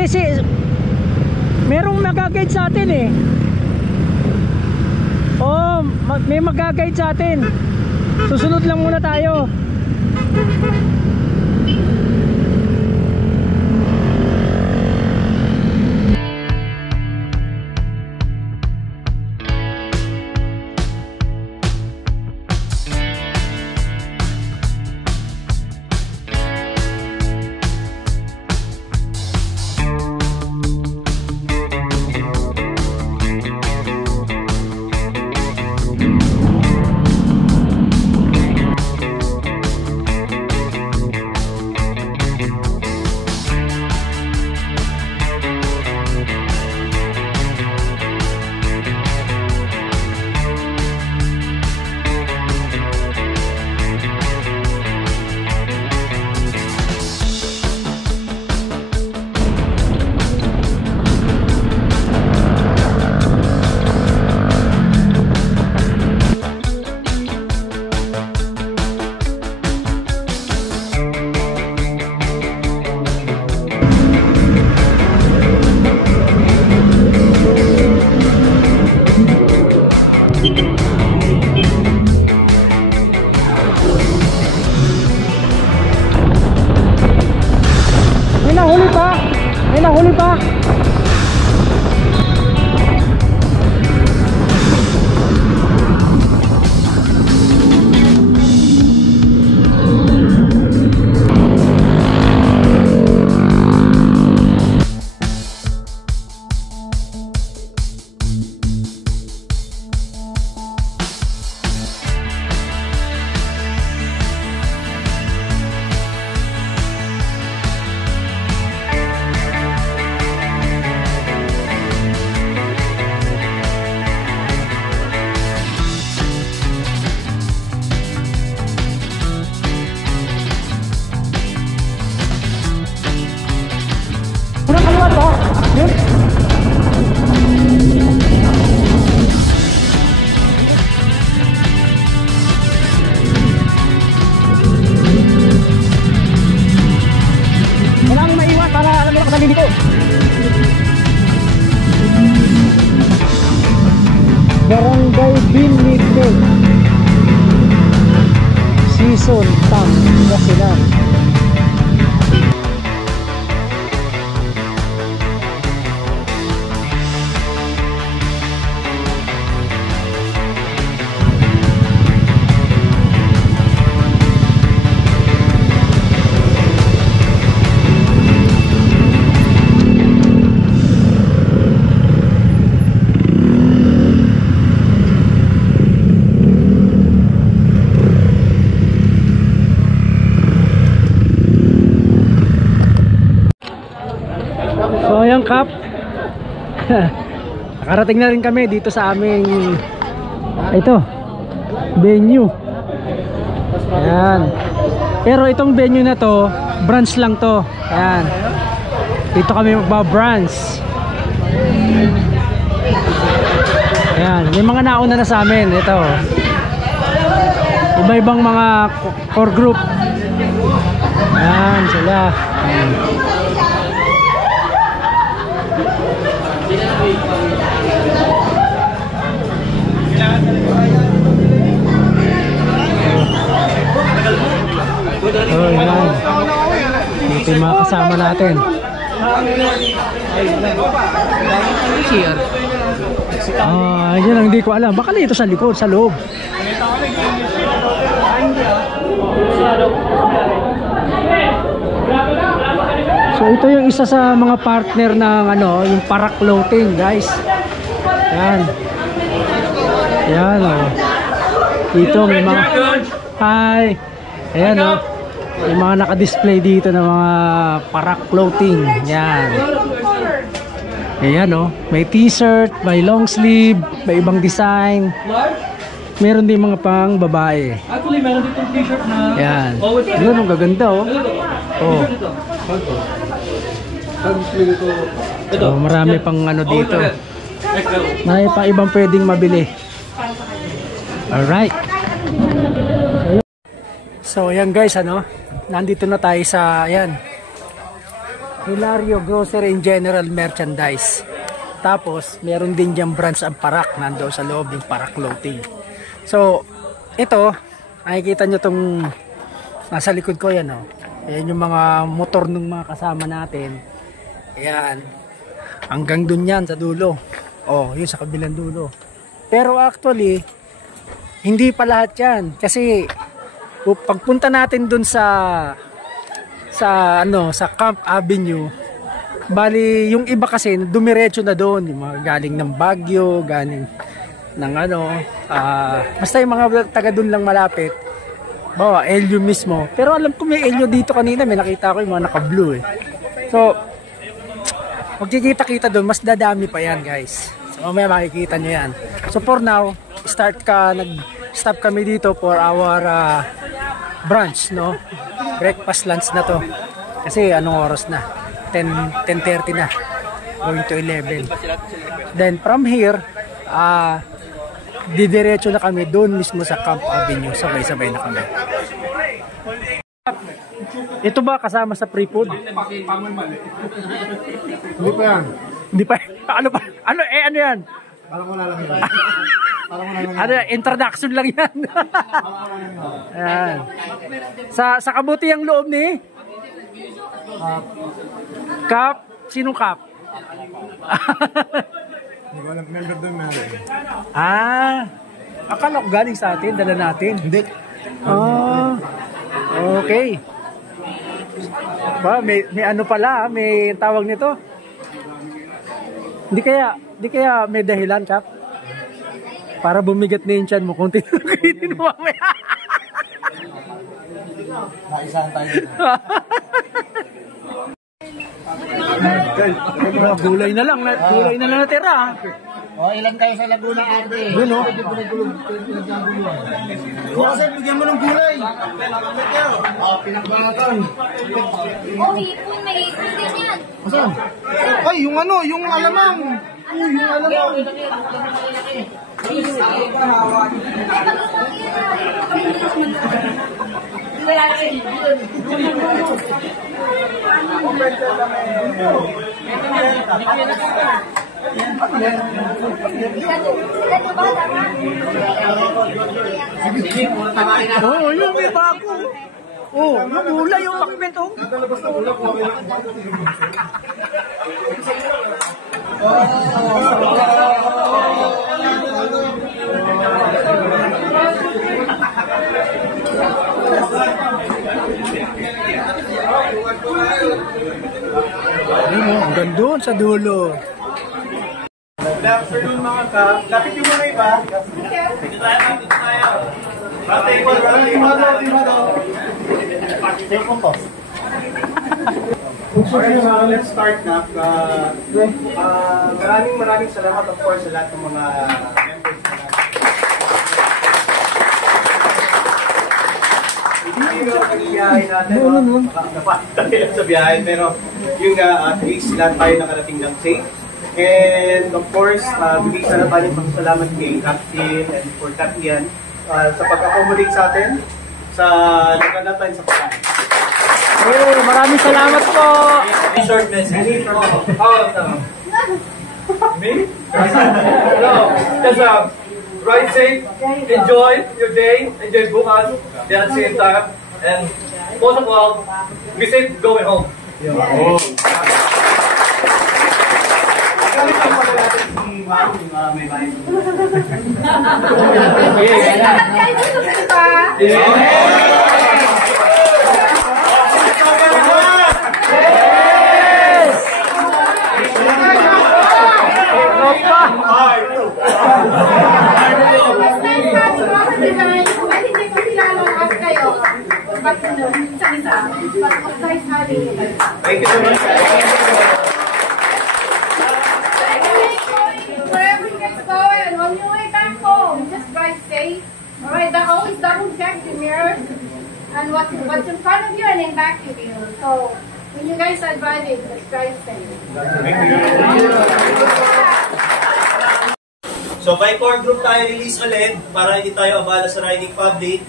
Kasi merong mag-guide sa atin eh. Oh, may mag-guide sa atin. Susunod lang muna tayo. May nahuli pa. Barangay Binite Season Tang Kasinan. So ayan Kap, nakarating na rin kami dito sa aming venue. Ayan. Pero itong venue na to, branch lang to. Ayan. Dito kami magba-branch. Ayan, may mga nauna na sa amin. Ito, iba-ibang mga core group. Ayan sila. Ayan. Oh, yan. Ito yung mga kasama natin. Yun ang hindi ko alam. Baka dito sa likod, sa loob. So ito yung isa sa mga partner ng yung Parak Clothing, guys. Yan. Yan oh. Dito may mga hi. Ayan oh. May mga naka-display dito ng mga Parak Clothing. Yan. Ayan oh. May t-shirt, may long sleeve, may ibang design. Meron din mga pang babae. Actually, meron ditong t-shirt na... Yan. Yun, ang gaganda oh. Oh. So, marami pang dito. May pa ibang pwedeng mabili. Alright. So ayan guys, nandito na tayo sa Hilario Grocery and General Merchandise. Tapos, meron din diyang branch ang Parak. Nandoon sa loob yung Parak Clothing. So, ito, nakikita nyo itong nasa likod ko yan. Oh. Ayan yung mga motor ng mga kasama natin. Ayan. Hanggang dun yan sa dulo. Oh, yun sa kabilang dulo. Pero actually, hindi pa lahat yan. Kasi, pagpunta natin dun sa Camp Avenue, bali yung iba kasi dumiretso na doon, yung mga galing ng Baguio, galing ng basta yung mga taga doon lang malapit, bawa LU mismo. Pero alam ko may LU dito kanina, may nakita ko yung mga naka-blue eh. So magkikita-kita doon, mas dadami pa yan guys. So mamaya makikita nyo yan. So for now, nag-stop kami dito for our brunch, no? Breakfast lunch na to. Kasi anong oras na? 10:30 na. Going to 11. Then from here, didiretso na kami doon mismo sa Camp Avenue. Sabay-sabay na kami. Ito ba kasama sa free food? Hindi pa yan. Hindi pa. Ano ba? Ano yan? Parang wala lang yan. Introduction lang yan. Ayan. Sa kabutihang loob ni Kap. Sinong Kap? Hindi ko alam. Member doon meron. Akala ko galing sa atin. Dala natin. Hindi. Okay. Ba, may ano pala, may tawag nito. Hindi kaya may dahilan, Kap? Para bumigat na yung tiyan mo. Kung tinukaitin mo mamaya. Naisahan tayo. Gulay na lang natira. Ilan kayo sa Laguna Arte? Doon, no? Kasi bigyan mo ng gulay. Pinagbanatan. Hipon, may hipon din yan. Saan? Ay, yung alamang. Yung alamang. Yung may bago. Magulay yung pakbet, Hanggang doon sa dulo. Good afternoon mga ka. Lapit yung mga iba. Dito tayo. Let's start na. Maraming salamat of course sa lahat ng mga members na hindi ko mag-iyahin natin. Napatay sa biyahe. Pero yung at least lahat tayo nakarating ng safe. And of course, bigay sana tayo ng pagsalamat kay Captain and for Captain sa pag-accommodate sa atin sa lugar natin sa pagkain. Maraming salamat po. A short message. Me? No. Just ride safe, enjoy your day, enjoy bukas, at the same time, and most of all, be safe going home. May bahay. Thank you so much. Wherever you guys go and on your way back home, just drive safe. Alright, always double check the mirrors and what's in front of you and in back of you. So when you guys are driving, just drive safe. So by core group tayo release ulit para hindi tayo abala sa riding public.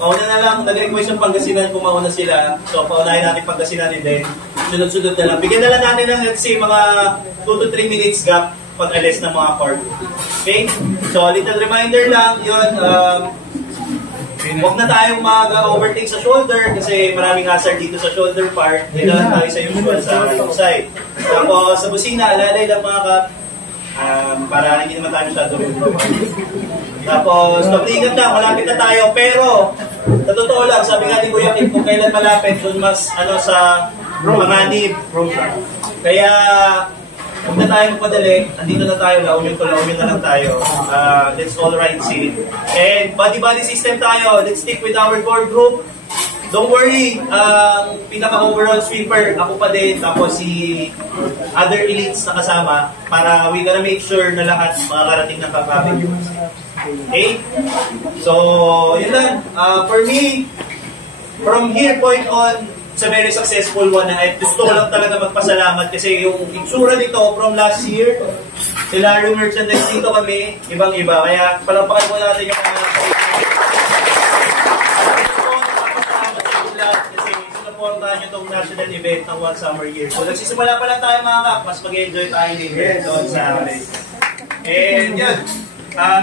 Mauna na lang, nag-request yung Pangasinan kung mauna sila. So paunahin natin Pangasinan din. sunod-sunod na lang. Bigyan na lang natin ng let's say mga 2 to 3 minutes gap pag alis ng mga cord. Okay? So, little reminder lang, yun, huwag na tayong mag-overtake sa shoulder kasi maraming hazard dito sa shoulder part. Dito lang tayo sa usual sa side. Tapos sa busina, alalay lang mga kap para hindi naman tayo masyado. Tapos, pagligat na, malapit na tayo. Pero, sa totoo lang, sabi nga ni Kuya Kim, kung kailan malapit, doon mas sa panganib. Kaya, huwag na tayo magpadali. Andito na tayo, launin na lang tayo. Let's all ride safe. And body-body system tayo. Let's stick with our core group. Don't worry, pinaka-overall sweeper, ako pa din, tapos si other elites na kasama para we gonna make sure na lahat makakarating ng kapabig. Okay? So, yun lang. For me, from here point on, it's a very successful one. Gusto ko lang talaga magpasalamat kasi yung itsura nito from last year, sila yung merchandise dito kami, ibang-iba. Kaya palampakan po natin yung mga supportahan nyo itong national event ng One Summer Year. So, nagsisimula pa lang tayo mga kap, mas mag-enjoy tayo later doon sa race. And yun,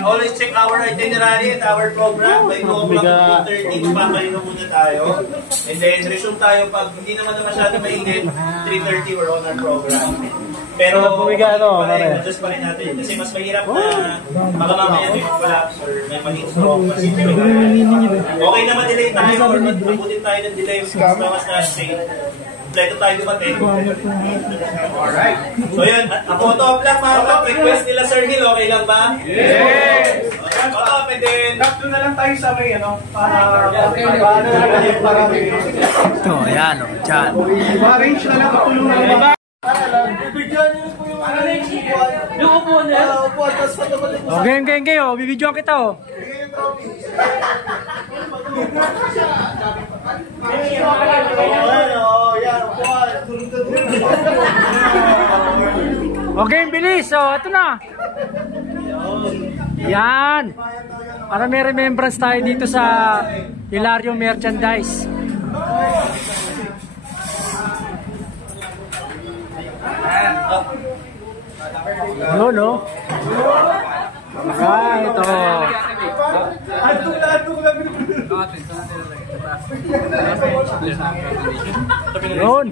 always check our itinerary at our program. By 2 o'clock to 2:30, papahinga muna tayo. And then, resume tayo pag hindi naman na masyado mainit, 3:30 we're on our program. Pero, adjust pa rin natin. Kasi mas mahirap na makamamaya may collapse or may maliit stroke. Okay na ma-delay tayo or mabutin tayo ng delay as long as na safe. Kompleto tayo dumating. Alright. So yun, ang photo-op lang mga request nila Sir Hill, okay lang ba? Yes! Photo-op and then... Doon na lang tayo sa may para Ito, ayan o, dyan. arrange na lang katulungan. O, game, o. Bibidyoan kita, o. Okay, bilis. So, ito na. Yan. Para may remembrance tayo dito sa Hilario Merchandise. Ano, no? Ito. Yun.